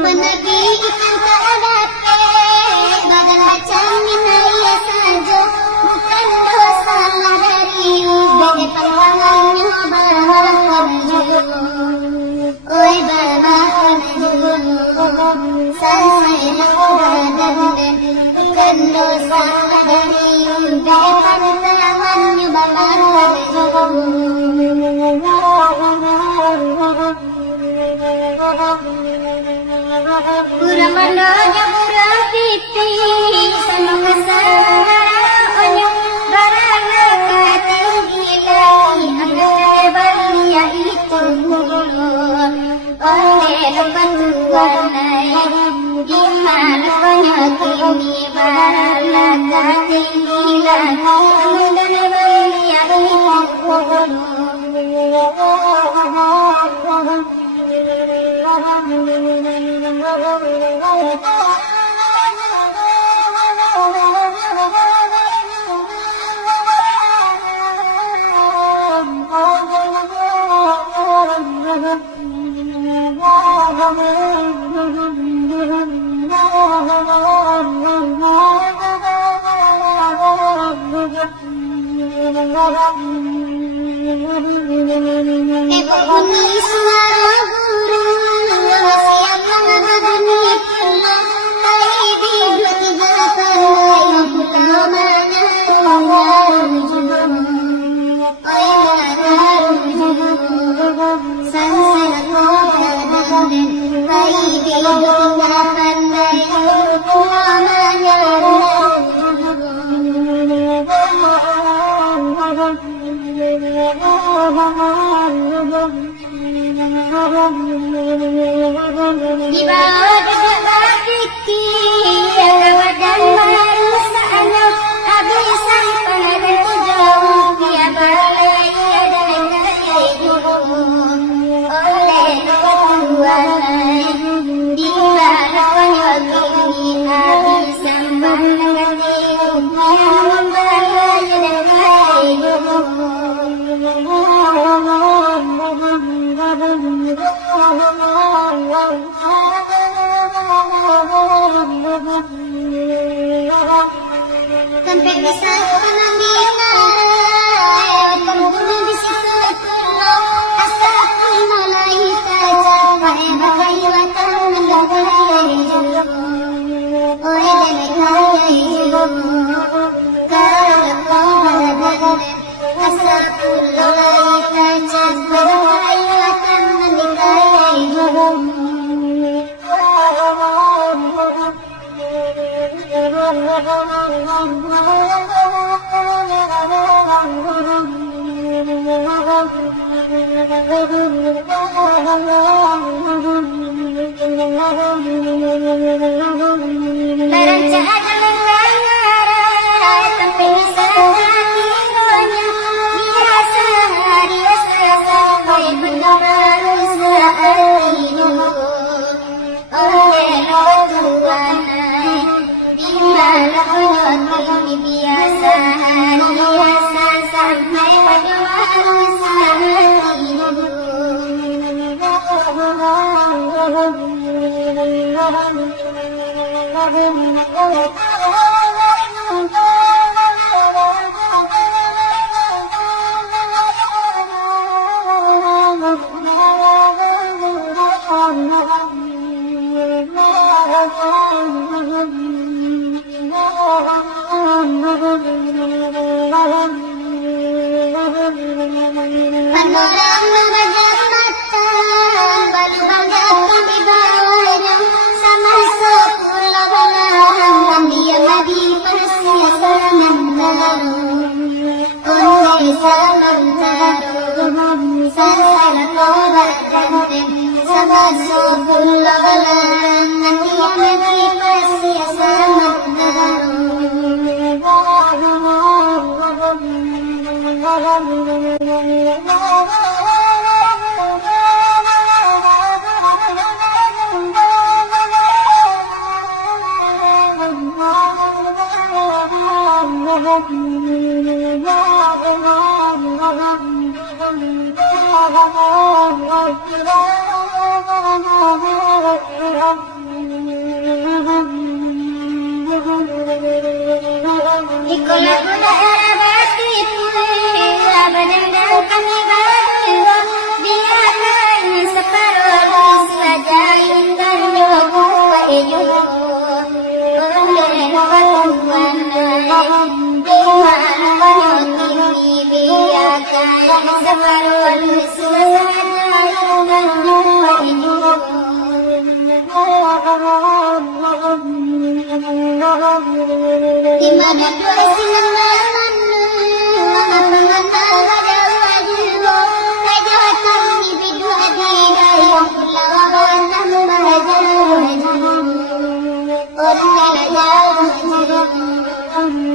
Penagikan keadaan badan macam minaya saja, bukan dosa dari ubah perlawannya bahagia. Oi bahagia, saya badan bukan dosa dari ubah perlawannya bahagia. Kurang mandanya kurang piti, sama kesalahannya barang ketinggi lagi anak balia itu oleh bantuan lain di mana banyak ini barang ketinggi lagi anak balia itu bunyi suara guru wasiat mengadani Allah baik di dua tiga tanah yang utamanya sangat kodan baik di dua tanah yang utamanya di bawah dekat bakti kawan dan baru saatnya habis sampai dan jauh dia balai ada negara oleh Tuhan di mana kami habis sampai dengan dia membalai sampai bisa menambilai kemudian di situ terlalu asal mulai tercapai berkaitan mendapat oleh dengan kalau kau berada asal mulai tercapai berkaitan mendapat barang cahaya mendengar tapi bisa hatinya dia sampai mendengar saat ini oleh Tuhan di mana ini biasa sampai mendengar saat ini panorama memejam mata baru banggakan di bawahnya sama sepuluh belahan dia lagi persiapan baru oleh sementara salah kobar dan sama sepuluh belahan dia lagi persiapan baru Ikalah budaya batikku, abadan dan kami berdua. Biarlah ini separuh saja indah jogo ejogo. Orang dengan patuan di mana tinggi biarkan separuh saja indah jogo ejogo. Di mana dua silang mengandung mengapa ada wajib kejahatan individu adilai lawan membahagia orang jauh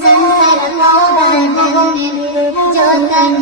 sansar kau dan jokan